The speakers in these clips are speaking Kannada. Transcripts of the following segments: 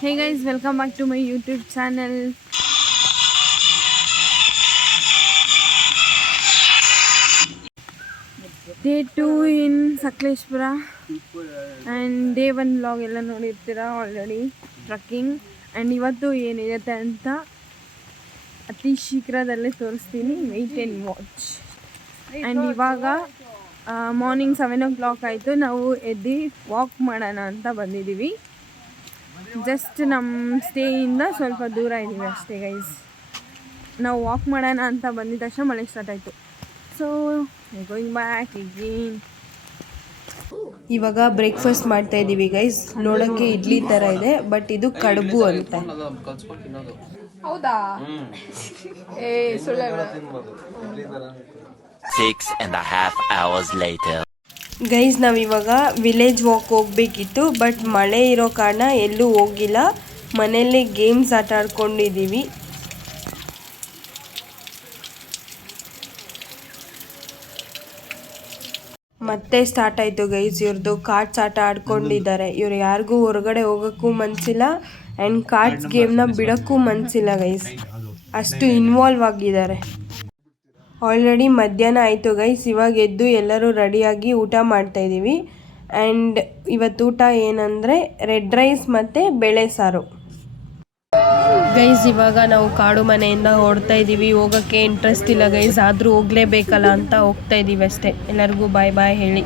Hey guys, welcome back to my YouTube channel. Day 2 in Sakleshpura and day 1 vlog ಎಲ್ಲ ನೋಡಿರ್ತೀರಾ ಆಲ್ರೆಡಿ ಟ್ರಕ್ಕಿಂಗ್ ಆ್ಯಂಡ್ ಇವತ್ತು ಏನಿರುತ್ತೆ ಅಂತ ಅತಿ ಶೀಘ್ರದಲ್ಲೇ ತೋರಿಸ್ತೀನಿ. Wait and watch. ಆ್ಯಂಡ್ ಇವಾಗ ಮಾರ್ನಿಂಗ್ 7 o'clock ಆಯಿತು. ನಾವು ಎದ್ದು ವಾಕ್ ಮಾಡೋಣ ಅಂತ ಬಂದಿದ್ದೀವಿ. ಜಸ್ಟ್ ನಮ್ಮ ಸ್ಟೇಯಿಂದ ಸ್ವಲ್ಪ ದೂರ ಇದ್ದೀವಿ ಅಷ್ಟೇ ಗೈಸ್. ನಾವು ವಾಕ್ ಮಾಡೋಣ ಅಂತ ಬಂದಿದ್ದ ತಕ್ಷಣ ಮಳೆ ಸ್ಟಾರ್ಟ್ ಆಯಿತು. So going back again. ಇವಾಗ ಬ್ರೇಕ್ಫಾಸ್ಟ್ ಮಾಡ್ತಾ ಇದ್ದೀವಿ ಗೈಸ್. ನೋಡೋಕ್ಕೆ ಇಡ್ಲಿ ಥರ ಇದೆ, ಬಟ್ ಇದು ಕಡುಬು ಅಂತ. ಹೌದಾ? 6.5 hours later. ಗೈಸ್ ನಾವಿವಾಗ ವಿಲೇಜ್ ವಾಕ್ ಹೋಗ್ಬೇಕಿತ್ತು, ಬಟ್ ಮಳೆ ಇರೋ ಕಾರಣ ಎಲ್ಲೂ ಹೋಗಿಲ್ಲ. ಮನೆಯಲ್ಲೇ ಗೇಮ್ಸ್ ಆಟ ಆಡ್ಕೊಂಡಿದ್ದೀವಿ. ಮತ್ತೆ ಸ್ಟಾರ್ಟ್ ಆಯಿತು ಗೈಸ್ ಇವ್ರದ್ದು. ಕಾರ್ಡ್ಸ್ ಆಟ ಆಡ್ಕೊಂಡಿದ್ದಾರೆ. ಇವ್ರು ಯಾರಿಗೂ ಹೊರಗಡೆ ಹೋಗೋಕ್ಕೂ ಮನಸ್ಸಿಲ್ಲ ಆ್ಯಂಡ್ ಕಾರ್ಡ್ಸ್ ಗೇಮ್ನ ಬಿಡೋಕ್ಕೂ ಮನಸ್ಸಿಲ್ಲ ಗೈಸ್. ಅಷ್ಟು ಇನ್ವಾಲ್ವ್ ಆಗಿದ್ದಾರೆ. ಆಲ್ರೆಡಿ ಮಧ್ಯಾಹ್ನ ಆಯಿತು ಗೈಸ್. ಇವಾಗ ಎದ್ದು ಎಲ್ಲರೂ ರೆಡಿಯಾಗಿ ಊಟ ಮಾಡ್ತಾಯಿದ್ದೀವಿ. ಆ್ಯಂಡ್ ಇವತ್ತು ಊಟ ಏನಂದರೆ ರೆಡ್ ರೈಸ್ ಮತ್ತು ಬೇಳೆ ಸಾರು. ಗೈಸ್ ಇವಾಗ ನಾವು ಕಾಡು ಮನೆಯಿಂದ ಹೊರಡ್ತಾ ಇದ್ದೀವಿ. ಹೋಗೋಕ್ಕೆ ಇಂಟ್ರೆಸ್ಟ್ ಇಲ್ಲ ಗೈಸ್, ಆದರೂ ಹೋಗಲೇಬೇಕಲ್ಲ ಅಂತ ಹೋಗ್ತಾ ಇದ್ದೀವಿ ಅಷ್ಟೇ. ಎಲ್ಲರಿಗೂ ಬಾಯ್ ಬಾಯ್ ಹೇಳಿ.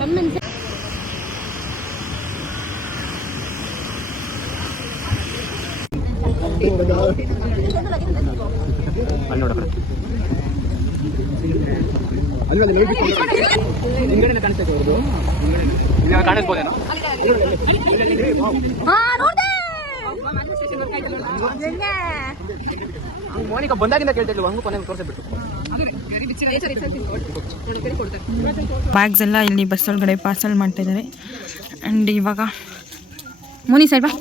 ಬ್ಯಾಗ್ಸ್ ಎಲ್ಲ ಇಲ್ಲಿ ಬಸ್ ಒಳಗಡೆ ಪಾರ್ಸಲ್ ಮಾಡ್ತಾ ಇದ್ದಾರೆ. ಆ್ಯಂಡ್ ಇವಾಗ ಮೋನಿ ಸೈಡ್ ಬಾ.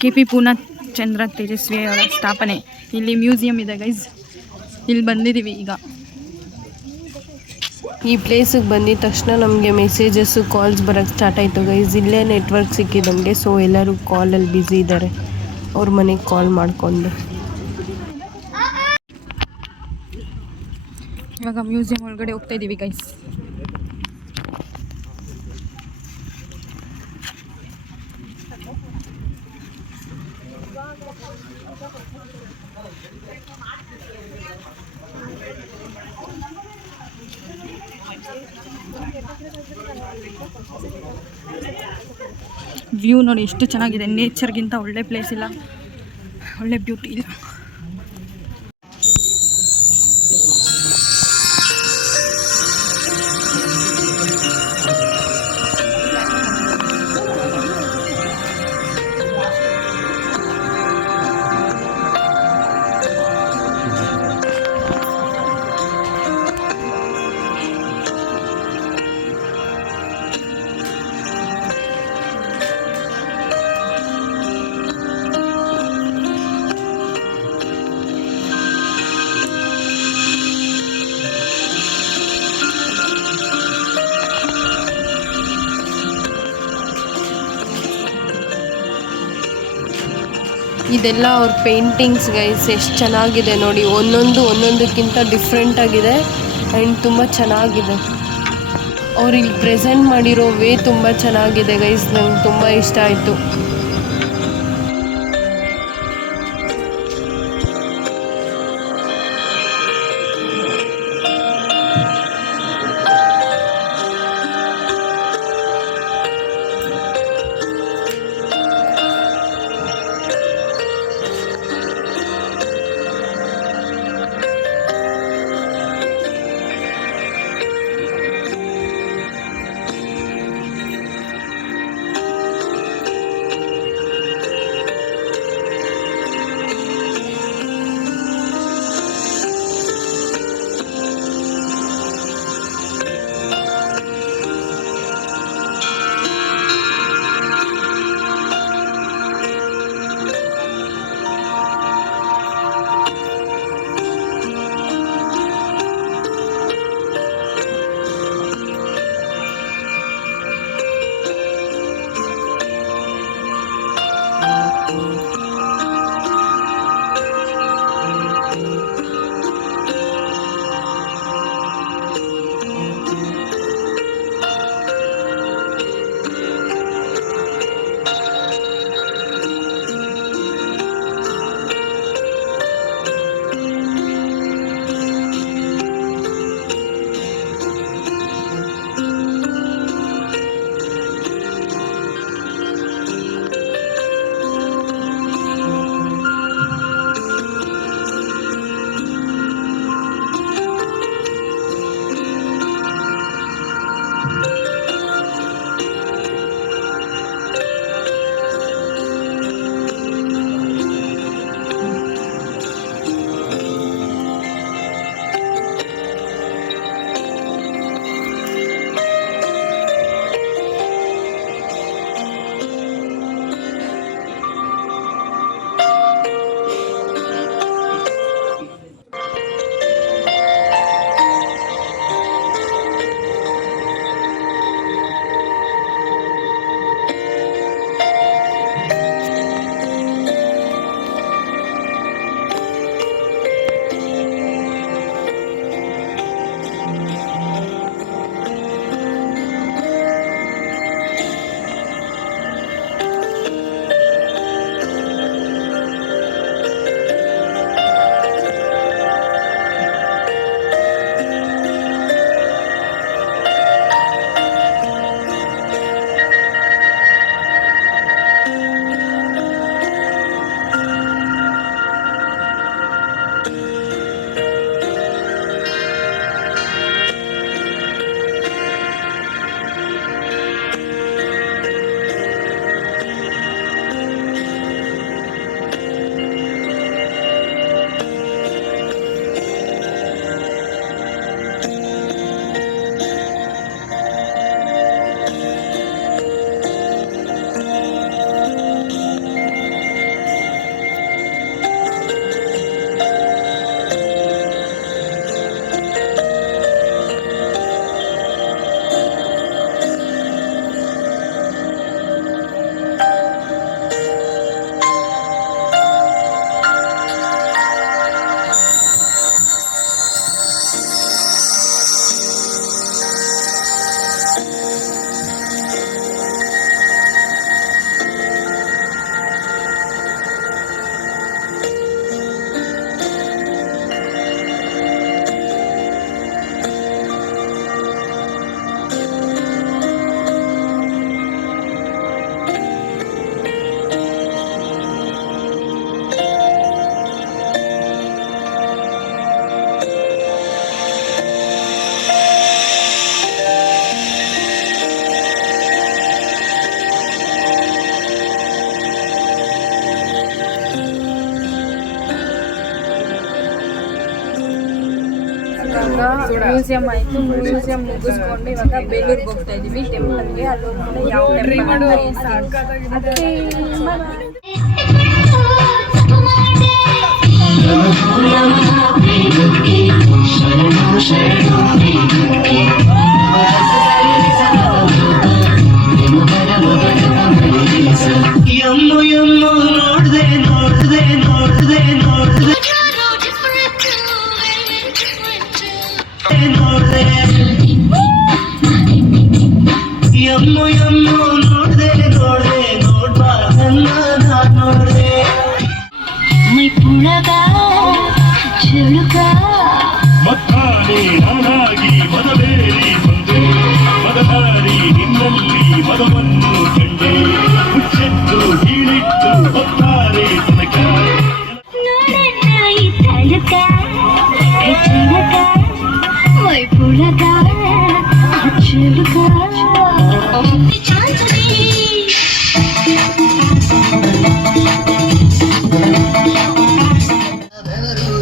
KP ಪೂರ್ಣಚಂದ್ರ ತೇಜಸ್ವಿ ಅವರ ಸ್ಥಾಪನೆ. ಇಲ್ಲಿ ಮ್ಯೂಸಿಯಂ ಇದೆ ಗೈಸ್. ಇಲ್ಲಿ ಬಂದಿದ್ದೀವಿ ಈಗ. ಈ ಪ್ಲೇಸಿಗೆ ಬಂದಿದ ತಕ್ಷಣ ನಮಗೆ ಮೆಸೇಜಸ್ಸು ಕಾಲ್ಸ್ ಬರೋಕ್ಕೆ ಸ್ಟಾರ್ಟ್ ಆಯಿತು ಗೈಸ್. ಇಲ್ಲೇ ನೆಟ್ವರ್ಕ್ ಸಿಕ್ಕಿದೆ ನಮಗೆ. ಸೊ ಎಲ್ಲರೂ ಕಾಲಲ್ಲಿ ಬ್ಯುಸಿ ಇದ್ದಾರೆ, ಅವ್ರ ಮನೆಗೆ ಕಾಲ್ ಮಾಡಿಕೊಂಡು. ಇವಾಗ ಮ್ಯೂಸಿಯಂ ಒಳಗಡೆ ಹೋಗ್ತಾ ಇದ್ದೀವಿ ಗೈಸ್. ವ್ಯೂ ನೋಡಿ ಎಷ್ಟು ಚೆನ್ನಾಗಿದೆ. ನೇಚರ್ಗಿಂತ ಒಳ್ಳೆ ಪ್ಲೇಸ್ ಇಲ್ಲ, ಒಳ್ಳೆ ಬ್ಯೂಟಿ ಇಲ್ಲ. ಇದೆಲ್ಲ ಅವ್ರ ಪೇಂಟಿಂಗ್ಸ್ ಗೈಸ್. ಎಷ್ಟು ಚೆನ್ನಾಗಿದೆ ನೋಡಿ. ಒಂದೊಂದಕ್ಕಿಂತ ಡಿಫ್ರೆಂಟ್ ಆಗಿದೆ ಆ್ಯಂಡ್ ತುಂಬ ಚೆನ್ನಾಗಿದೆ. ಅವ್ರು ಇಲ್ಲಿ ಪ್ರೆಸೆಂಟ್ ಮಾಡಿರೋ ವೇ ತುಂಬ ಚೆನ್ನಾಗಿದೆ ಗೈಸ್. ನಂಗೆ ತುಂಬ ಇಷ್ಟ ಆಯಿತು. ಮ್ಯೂಸಿಯಂ ಆಯಿತು. ಮ್ಯೂಸಿಯಂ ಮುಗಿಸ್ಕೊಂಡು ಇವಾಗ ಬೇಲೂರಿಗೆ ಹೋಗ್ತಾ ಇದ್ದೀವಿ ಟೆಂಪಲ್ಗೆ. ಅಲ್ಲಿ ಹೋದ್ಮೇಲೆ ಯಾವ ಟೆಂಪಲ್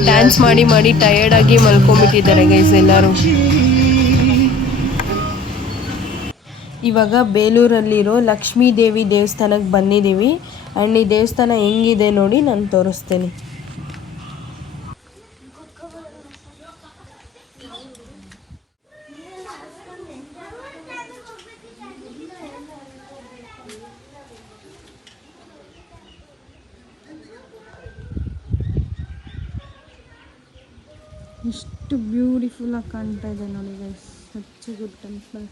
ಡ್ಯಾನ್ಸ್ ಮಾಡಿ ಮಾಡಿ ಟಯರ್ಡ್ ಆಗಿ ಮಲ್ಕೊಂಡ್ಬಿಟ್ಟಿದ್ದಾರೆ ಗೈಸ್ ಎಲ್ಲರೂ. ಇವಾಗ ಬೇಲೂರಲ್ಲಿರೋ ಲಕ್ಷ್ಮೀ ದೇವಿ ದೇವಸ್ಥಾನಕ್ಕೆ ಬಂದಿದ್ದೀವಿ. ಆ್ಯಂಡ್ ಈ ದೇವಸ್ಥಾನ ಹೆಂಗಿದೆ ನೋಡಿ ನಾನು ತೋರಿಸ್ತೇನೆ. ಎಷ್ಟು ಬ್ಯೂಟಿಫುಲ್ ಆಗಿ ಕಾಣ್ತಾ ಇದೆ ನೋಡಿ guys. Such good temple.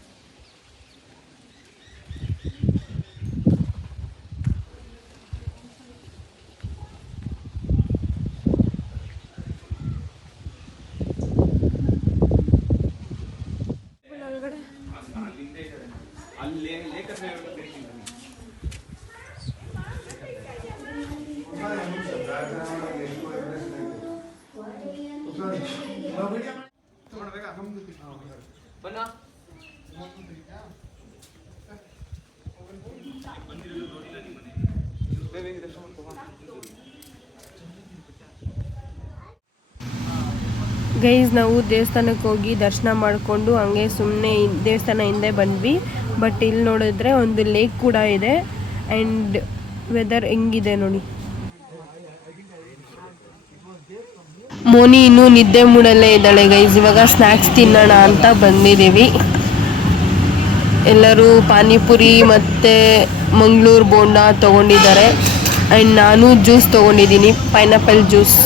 Guys ನಾವು ದೇವಸ್ಥಾನಕ್ಕೆ ಹೋಗಿ ದರ್ಶನ ಮಾಡಿಕೊಂಡು ಹಂಗೆ ಸುಮ್ಮನೆ ದೇವಸ್ಥಾನ ಹಿಂದೆ ಬಂದ್ವಿ. ಬಟ್ ಇಲ್ಲಿ ನೋಡಿದ್ರೆ ಒಂದು ಲೇಕ್ ಕೂಡ ಇದೆ. ಆ್ಯಂಡ್ ವೆದರ್ ಹೆಂಗಿದೆ ನೋಡಿ. ಮೋನಿ ಇನ್ನೂ ನಿದ್ದೆ ಮೂಡಲ್ಲೇ ಇದ್ದಾಳೆ ಗೈಸ್. ಇವಾಗ ಸ್ನ್ಯಾಕ್ಸ್ ತಿನ್ನೋಣ ಅಂತ ಬಂದಿದ್ದೀವಿ. ಎಲ್ಲರೂ ಪಾನಿಪುರಿ ಮತ್ತು ಮಂಗಳೂರು ಬೋಂಡ ತೊಗೊಂಡಿದ್ದಾರೆ. ಆ್ಯಂಡ್ ನಾನು ಜ್ಯೂಸ್ ತೊಗೊಂಡಿದ್ದೀನಿ, ಪೈನಾಪಲ್ ಜ್ಯೂಸ್.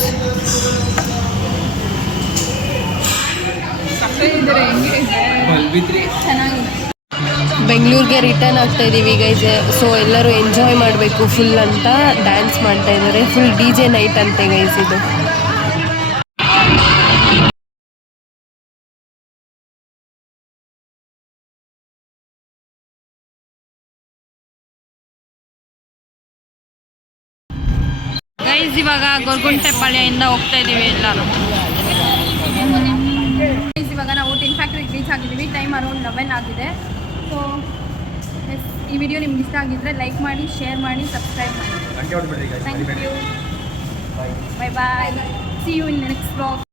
ಬೆಂಗಳೂರಿಗೆ ರಿಟರ್ನ್ ಆಗ್ತಾ ಇದ್ದೀವಿ ಗೈಸ್. ಸೊ ಎಲ್ಲರೂ ಎಂಜಾಯ್ ಮಾಡಬೇಕು ಫುಲ್ ಅಂತ ಡ್ಯಾನ್ಸ್ ಮಾಡ್ತಾ ಇದ್ದಾರೆ. ಫುಲ್ DJ ನೈಟ್ ಅಂತೆ ಗೈಸ್ ಇದು. ಗೈಸ್ ಇವಾಗ ಗೊರಗುಂಟೆಪಾಳ್ಯದಿಂದ ಹೋಗ್ತಾ ಇದ್ದೀವಿ ಎಲ್ಲರೂ. ಇವಾಗ ನಾವು ಟಿನ್ ಫ್ಯಾಕ್ಟ್ರಿಗೆ ರೀಚ್ ಆಗಿದ್ದೀವಿ. ಟೈಮ್ ಅರೌಂಡ್ 11 ಆಗಿದೆ. ಸೊ ಈ ವಿಡಿಯೋ ನಿಮ್ಗೆ ಇಷ್ಟ ಆಗಿದ್ರೆ ಲೈಕ್ ಮಾಡಿ, ಶೇರ್ ಮಾಡಿ, ಸಬ್ಸ್ಕ್ರೈಬ್ ಮಾಡಿ. Thank you. Bye bye. See you in next vlog.